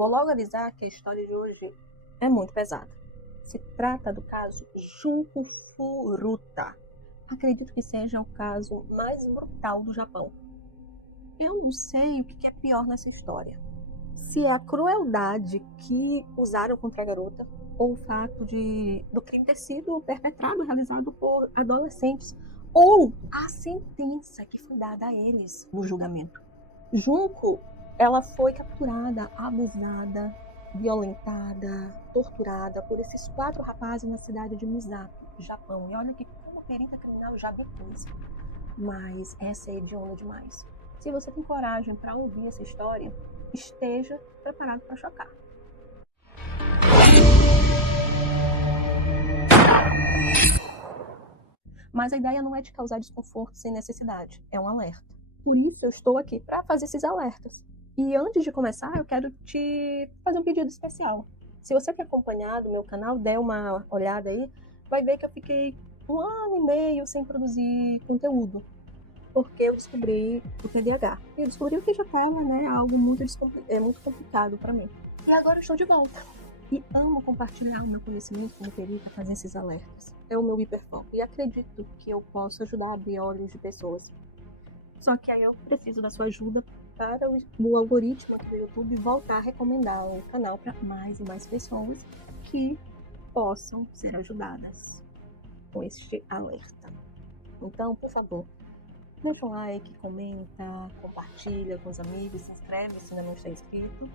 Vou logo avisar que a história de hoje é muito pesada. Se trata do caso Junko Furuta. Acredito que seja o caso mais brutal do Japão. Eu não sei o que é pior nessa história. Se é a crueldade que usaram contra a garota ou o fato do crime ter sido perpetrado, realizado por adolescentes, ou a sentença que foi dada a eles no julgamento. Junko, ela foi capturada, abusada, violentada, torturada por esses 4 rapazes na cidade de Misato, Japão. E olha que como perita criminal já vi coisa, mas essa é hedionda demais. Se você tem coragem para ouvir essa história, esteja preparado para chocar. Mas a ideia não é te causar desconforto sem necessidade, é um alerta. Por isso eu estou aqui para fazer esses alertas. E antes de começar, eu quero te fazer um pedido especial. Se você quer acompanhar do meu canal, der uma olhada aí, vai ver que eu fiquei 1 ano e meio sem produzir conteúdo, porque eu descobri o TDAH. E eu descobri que já estava, algo muito complicado para mim. E agora eu estou de volta. E amo compartilhar o meu conhecimento como perita, fazer esses alertas. É o meu hiperfoco. E acredito que eu posso ajudar a abrir olhos de pessoas. Só que aí eu preciso da sua ajuda para o algoritmo aqui do YouTube voltar a recomendar o canal para mais e mais pessoas que possam ser ajudadas com este alerta. Então, por favor, deixa um like, comenta, compartilha com os amigos, se inscreve se ainda não está inscrito,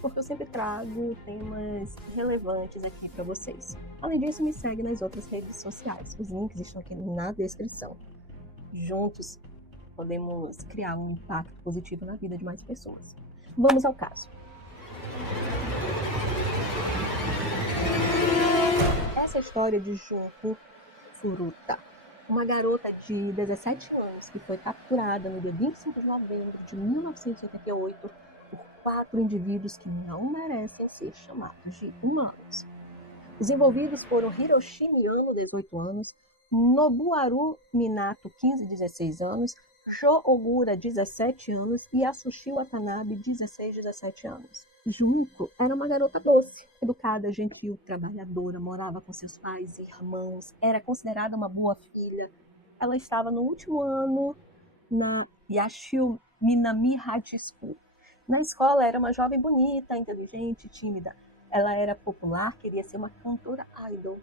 porque eu sempre trago temas relevantes aqui para vocês. Além disso, me segue nas outras redes sociais. Os links estão aqui na descrição. Juntos, podemos criar um impacto positivo na vida de mais pessoas. Vamos ao caso. Essa é a história de Junko Furuta, uma garota de 17 anos que foi capturada no dia 25 de novembro de 1988 por 4 indivíduos que não merecem ser chamados de humanos. Os envolvidos foram Hiroshi Miyano, 18 anos, Nobuharu Minato, 15 e 16 anos, Sho Ogura, 17 anos, e Atsushi Watanabe, 16 e 17 anos. Junko era uma garota doce, educada, gentil, trabalhadora, morava com seus pais e irmãos, era considerada uma boa filha. Ela estava no último ano na Yashio Minami High School. Na escola era uma jovem bonita, inteligente, tímida. Ela era popular, queria ser uma cantora idol.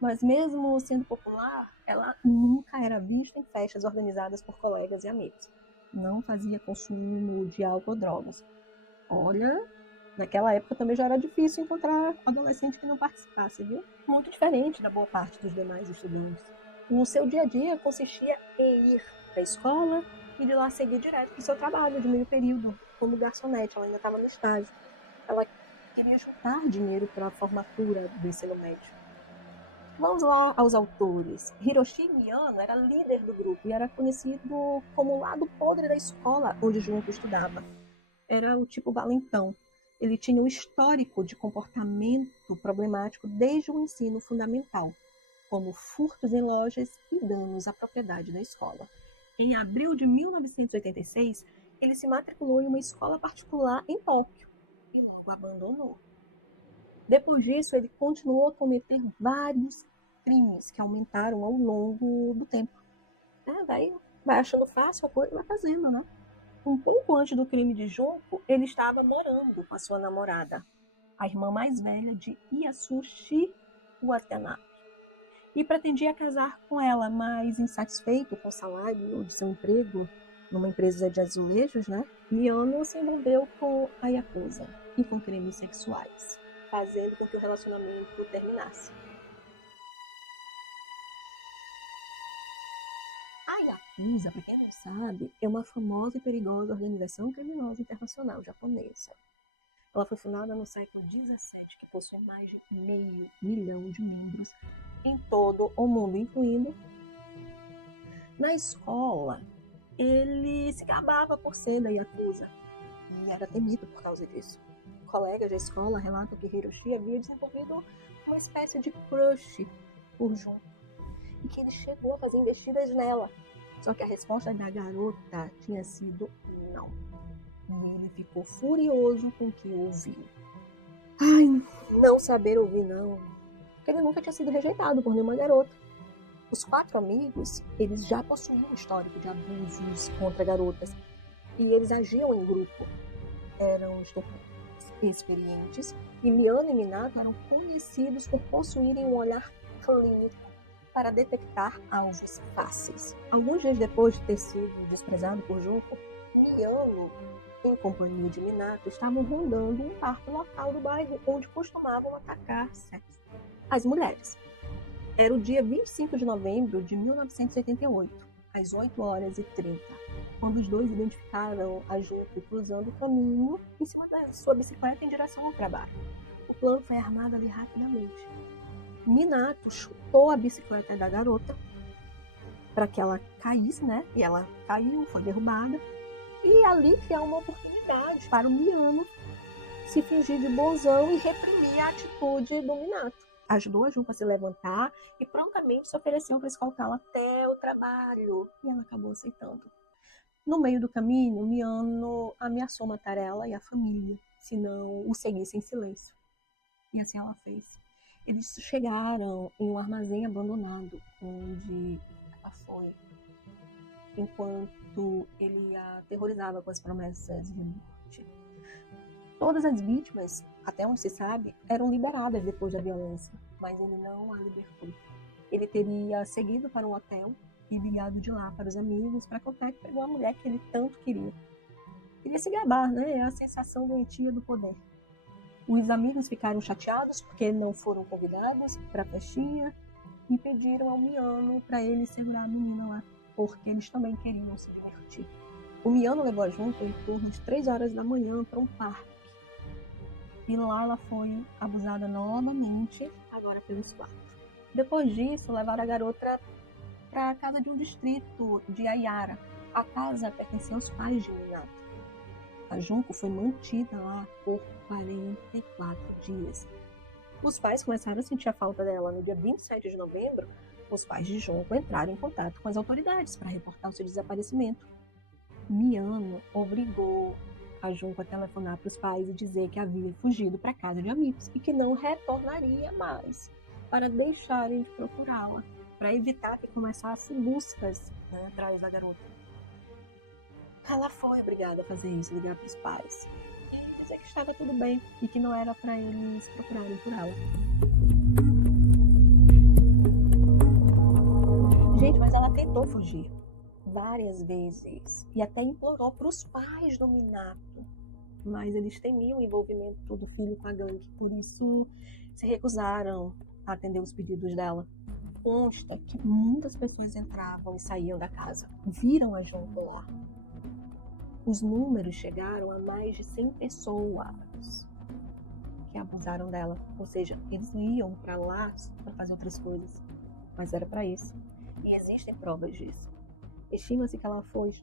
Mas mesmo sendo popular, ela nunca era vista em festas organizadas por colegas e amigos. Não fazia consumo de álcool ou drogas. Olha, naquela época também já era difícil encontrar adolescente que não participasse, viu? Muito diferente da boa parte dos demais estudantes. O seu dia a dia consistia em ir para a escola e de lá seguir direto para o seu trabalho de meio período, como garçonete. Ela ainda estava no estágio. Ela queria juntar dinheiro para a formatura do ensino médio. Vamos lá aos autores. Hiroshi Miyano era líder do grupo e era conhecido como o lado podre da escola onde Junko estudava. Era o tipo valentão. Ele tinha um histórico de comportamento problemático desde o ensino fundamental, como furtos em lojas e danos à propriedade da escola. Em abril de 1986, ele se matriculou em uma escola particular em Tóquio e logo abandonou. Depois disso, ele continuou a cometer vários crimes que aumentaram ao longo do tempo. Vai achando fácil a coisa e vai fazendo, né? Um pouco antes do crime de Junko, ele estava morando com a sua namorada, a irmã mais velha de Yasushi Watanabe, e pretendia casar com ela, mas insatisfeito com o salário de seu emprego numa empresa de azulejos, Miyano se envolveu com a Yakuza e com crimes sexuais, fazendo com que o relacionamento terminasse. A Yakuza, para quem não sabe, é uma famosa e perigosa organização criminosa internacional japonesa. Ela foi fundada no século XVII, que possui mais de 500 mil de membros em todo o mundo, incluindo na escola. Ele se gabava por ser da Yakuza e era temido por causa disso. Colegas da escola relatam que Hiroshi havia desenvolvido uma espécie de crush por Junko e que ele chegou a fazer investidas nela. Só que a resposta da garota tinha sido não. E ele ficou furioso com o que ouviu. Ai, não saber ouvir não. Porque ele nunca tinha sido rejeitado por nenhuma garota. Os 4 amigos, eles já possuíam um histórico de abusos contra garotas. E eles agiam em grupo. Eram estudantes experientes. E Miano e Minato eram conhecidos por possuírem um olhar clínico para detectar alvos fáceis. Alguns dias depois de ter sido desprezado por Junko, Miano, em companhia de Minato, estavam rondando um parque local do bairro onde costumavam atacar as mulheres. Era o dia 25 de novembro de 1988, às 8h30, quando os dois identificaram a Junko cruzando o caminho em cima da sua bicicleta em direção ao trabalho. O plano foi armado ali rapidamente. Minato chutou a bicicleta da garota para que ela caísse, né? E ela caiu, foi derrubada. E ali criar uma oportunidade para o Miano se fingir de bonzão e reprimir a atitude do Minato. Ajudou a Junko a se levantar e prontamente se ofereceu para escoltá-la até o trabalho. E ela acabou aceitando. No meio do caminho, Miano ameaçou matar ela e a família, se não o seguisse em silêncio. E assim ela fez. Eles chegaram em um armazém abandonado, onde ela foi, enquanto ele a aterrorizava com as promessas de morte. Todas as vítimas, até onde se sabe, eram liberadas depois da violência, mas ele não a libertou. Ele teria seguido para um hotel e ligado de lá para os amigos para contar que pegou a mulher que ele tanto queria. Queria se gabar, né? É a sensação doentia do poder. Os amigos ficaram chateados porque não foram convidados para a festinha e pediram ao Miano para ele segurar a menina lá, porque eles também queriam se divertir. O Miano levou a Junko em torno de 3h da manhã para um parque. E lá ela foi abusada novamente, agora pelos 4. Depois disso, levaram a garota para a casa de um distrito de Ayara. A casa pertencia aos pais de Minato. A Junko foi mantida lá por 44 dias. Os pais começaram a sentir a falta dela. No dia 27 de novembro, os pais de Junko entraram em contato com as autoridades para reportar o seu desaparecimento. Miano obrigou a Junko a telefonar para os pais e dizer que havia fugido para a casa de amigos e que não retornaria mais, para deixarem de procurá-la, para evitar que começassem buscas, né, atrás da garota. Ela foi obrigada a fazer isso, ligar para os pais e dizer que estava tudo bem e que não era para eles procurarem por ela. Gente, mas ela tentou fugir várias vezes e até implorou para os pais do Minato, mas eles temiam o envolvimento do filho com a gangue, por isso se recusaram a atender os pedidos dela. Consta que muitas pessoas entravam e saíam da casa, viram a Junko lá. Os números chegaram a mais de 100 pessoas que abusaram dela. Ou seja, eles não iam para lá para fazer outras coisas, mas era para isso. E existem provas disso. Estima-se que ela foi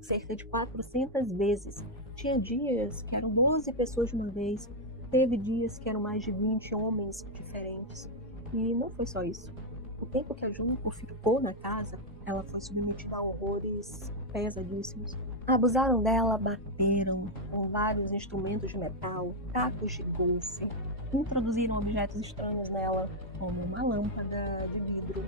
cerca de 400 vezes. Tinha dias que eram 12 pessoas de uma vez. Teve dias que eram mais de 20 homens diferentes. E não foi só isso. O tempo que a Junko ficou na casa, ela foi submetida a horrores pesadíssimos. Abusaram dela, bateram com vários instrumentos de metal, tacos de golfe, introduziram objetos estranhos nela, como uma lâmpada de vidro,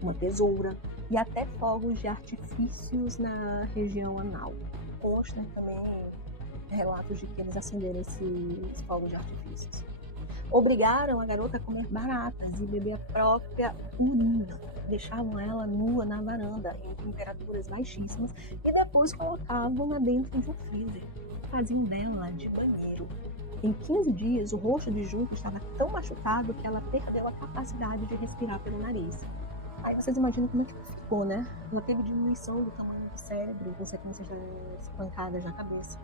uma tesoura e até fogos de artifícios na região anal. Consta também relatos de que eles acenderam esses fogos de artifícios. Obrigaram a garota a comer baratas e beber a própria urina. Deixavam ela nua na varanda em temperaturas baixíssimas e depois colocavam-na dentro de um freezer. Faziam dela de banheiro. Em 15 dias, o rosto de Junko estava tão machucado que ela perdeu a capacidade de respirar pelo nariz. Aí vocês imaginam como é que ela ficou, né? Ela teve diminuição do tamanho do cérebro, consequências das pancadas na cabeça.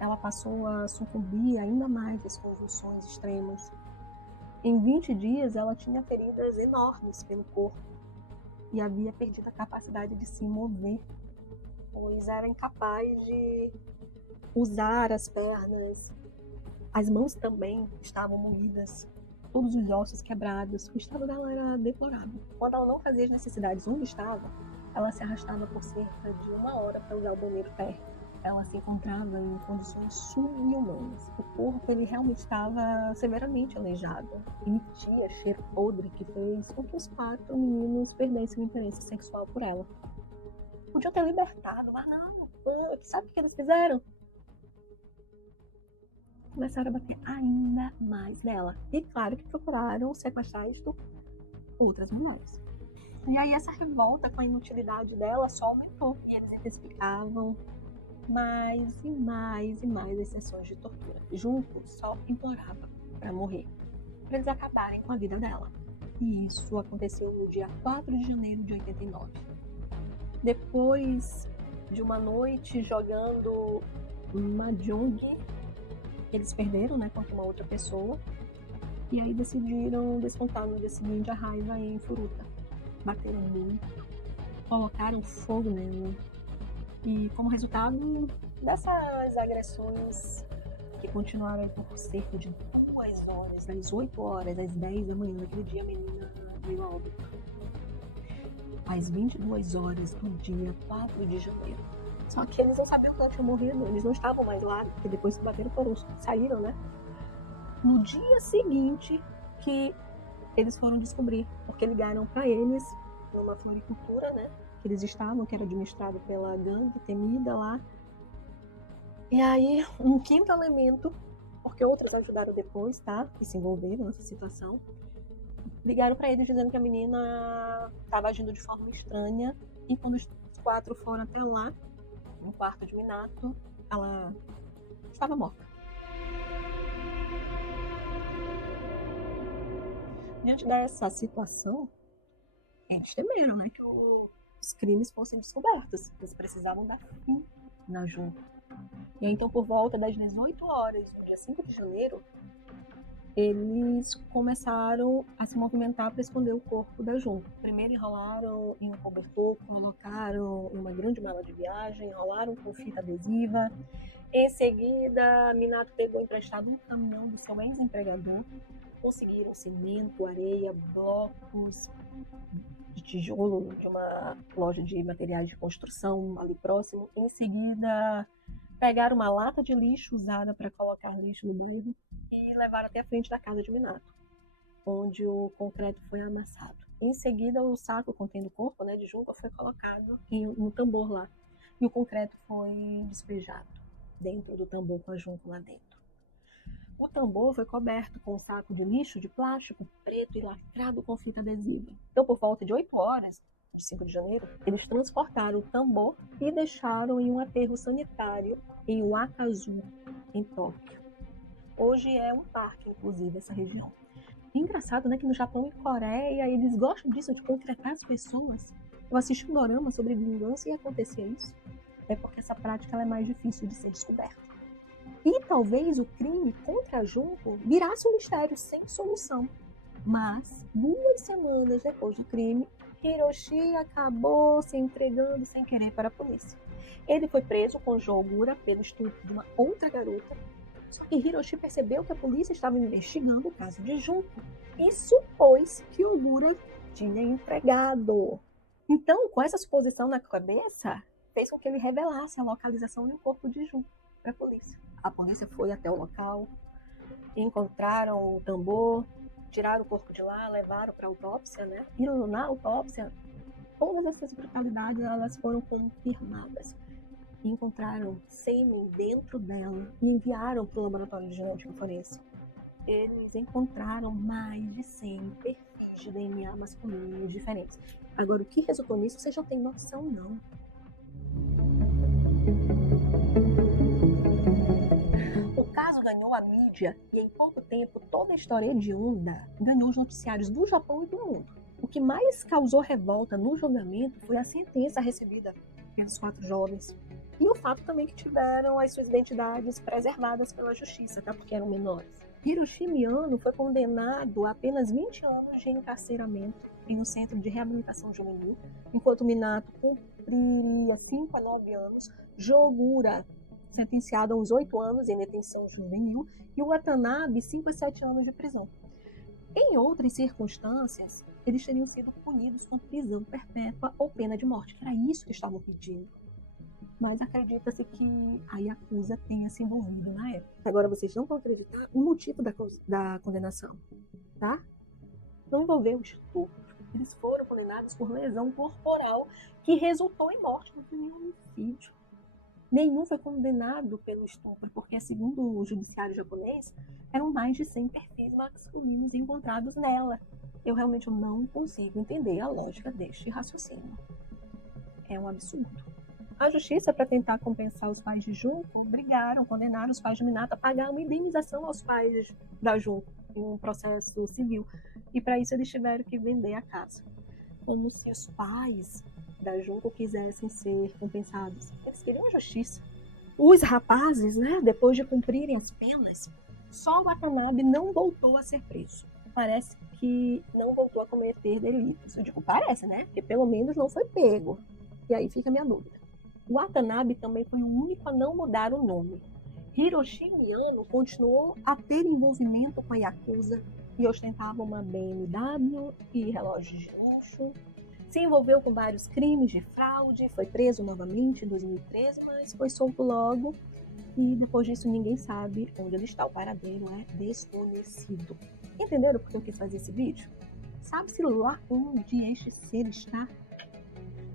Ela passou a sucumbir ainda mais às convulsões extremas. Em 20 dias, ela tinha feridas enormes pelo corpo e havia perdido a capacidade de se mover, pois era incapaz de usar as pernas. As mãos também estavam moídas, todos os ossos quebrados. O estado dela era deplorável. Quando ela não fazia as necessidades onde estava, ela se arrastava por cerca de 1 hora para usar o banheiro perto. ela se encontrava em condições subhumanas. O corpo ele realmente estava severamente aleijado, emitia cheiro podre que fez com que os 4 meninos perdessem o interesse sexual por ela. Podiam ter libertado, mas não. Sabe o que eles fizeram? Começaram a bater ainda mais nela. E claro que procuraram sequestrar outras mulheres. E aí essa revolta com a inutilidade dela só aumentou. E eles intensificavam mais e mais e mais as sessões de tortura. Junco só implorava para morrer, para eles acabarem com a vida dela. E isso aconteceu no dia 4 de janeiro de 89. Depois de uma noite jogando mahjong, eles perderam, né, contra uma outra pessoa. E aí decidiram descontar no dia seguinte a raiva em Furuta. Bateram muito, colocaram fogo nela. E como resultado dessas agressões que continuaram por cerca de 2 horas, das 8 horas às 10 da manhã daquele dia, a menina veio a óbito. Às 22 horas do dia 4 de janeiro. Só que eles não sabiam que ela tinha morrido, eles não estavam mais lá, porque depois que bateram saíram, né? No dia seguinte que eles foram descobrir, porque ligaram para eles numa floricultura, né? Que eles estavam, que era administrado pela gangue temida lá. E aí, um quinto elemento, porque outros ajudaram depois, tá? Que se envolveram nessa situação. Ligaram para eles dizendo que a menina estava agindo de forma estranha. E quando os 4 foram até lá, no quarto de Minato, ela estava morta. Diante dessa situação, eles temeram, né, que os crimes fossem descobertos. Eles precisavam dar fim na Junco. E aí, então, por volta das 18 horas do dia 5 de janeiro, eles começaram a se movimentar para esconder o corpo da Junco. Primeiro enrolaram em um cobertor, colocaram em uma grande mala de viagem, enrolaram com fita adesiva. Em seguida, Minato pegou emprestado um caminhão do seu ex-empregador. Conseguiram cimento, areia, blocos de tijolo de uma loja de materiais de construção ali próximo. Em seguida, pegaram uma lata de lixo usada para colocar lixo no bairro e levaram até a frente da casa de Minato, onde o concreto foi amassado. Em seguida, o saco contendo o corpo, né, de Junco foi colocado em um tambor lá. E o concreto foi despejado dentro do tambor com a Junco lá dentro. O tambor foi coberto com um saco de lixo de plástico preto e lacrado com fita adesiva. Então, por volta de 8 horas, de 5 de janeiro, eles transportaram o tambor e deixaram em um aterro sanitário em Wakazu, em Tóquio. Hoje é um parque, inclusive, essa região. Engraçado, né, que no Japão e Coreia eles gostam disso, de concretar as pessoas. Eu assisti um dorama sobre vingança e acontecia isso. É porque essa prática ela é mais difícil de ser descoberta. E talvez o crime contra a Junco virasse um mistério sem solução. Mas, 2 semanas depois do crime, Hiroshi acabou se entregando sem querer para a polícia. Ele foi preso com Ogura pelo estupro de uma outra garota. Só que Hiroshi percebeu que a polícia estava investigando o caso de Junco e supôs que Ogura tinha entregado. Então, com essa suposição na cabeça, fez com que ele revelasse a localização e o corpo de Junco para a polícia. A polícia foi até o local, encontraram o tambor, tiraram o corpo de lá, levaram para a autópsia, né? E na autópsia, todas essas brutalidades elas foram confirmadas. Encontraram sêmen dentro dela e enviaram para o laboratório de genética forense. Eles encontraram mais de 100 perfis de DNA masculino diferentes. Agora, o que resultou nisso, vocês não têm noção, não. O caso ganhou a mídia e em pouco tempo toda a história hedionda ganhou os noticiários do Japão e do mundo. O que mais causou revolta no julgamento foi a sentença recebida pelos 4 jovens e o fato também que tiveram as suas identidades preservadas pela justiça, tá? Porque eram menores. Hiroshi Miyano foi condenado a apenas 20 anos de encarceramento em um centro de reabilitação juvenil, enquanto Minato cumpriria 5 a 9 anos, Jogura sentenciado a uns 8 anos em detenção juvenil e o Watanabe 5 a 7 anos de prisão. Em outras circunstâncias, eles teriam sido punidos com prisão perpétua ou pena de morte, que era isso que estavam pedindo. mas acredita-se que a Yakuza tenha se envolvido na época. Agora, vocês não vão acreditar o motivo da condenação, tá? Não envolveu estupro. Eles foram condenados por lesão corporal que resultou em morte, não foi nenhum homicídio. Nenhum foi condenado pelo estupro, porque, segundo o judiciário japonês, eram mais de 100 perfis masculinos encontrados nela. Eu realmente não consigo entender a lógica deste raciocínio. É um absurdo. A justiça, para tentar compensar os pais de Junko, condenaram os pais de Minato a pagar uma indenização aos pais da Junko em um processo civil. E para isso eles tiveram que vender a casa. Como se os pais da Junko quisessem ser compensados. Eles queriam a justiça. Os rapazes, né, depois de cumprirem as penas, só o Watanabe não voltou a ser preso. Parece que não voltou a cometer delitos. Eu digo, parece, né? Porque pelo menos não foi pego. E aí fica a minha dúvida. O Watanabe também foi o único a não mudar o nome. Hiroshi Miyano continuou a ter envolvimento com a Yakuza e ostentava uma BMW e relógios de luxo. Se envolveu com vários crimes de fraude, foi preso novamente em 2013, mas foi solto logo. E depois disso ninguém sabe onde ele está. O paradeiro é desconhecido. Entenderam por que eu quis fazer esse vídeo? Sabe-se lá onde este ser está?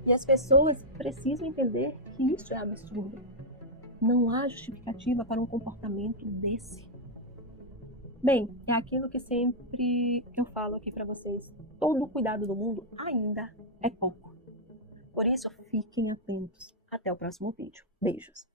E as pessoas precisam entender que isso é absurdo. Não há justificativa para um comportamento desse. Bem, é aquilo que sempre eu falo aqui para vocês. Todo o cuidado do mundo ainda é pouco. Por isso, fiquem atentos. Até o próximo vídeo. Beijos.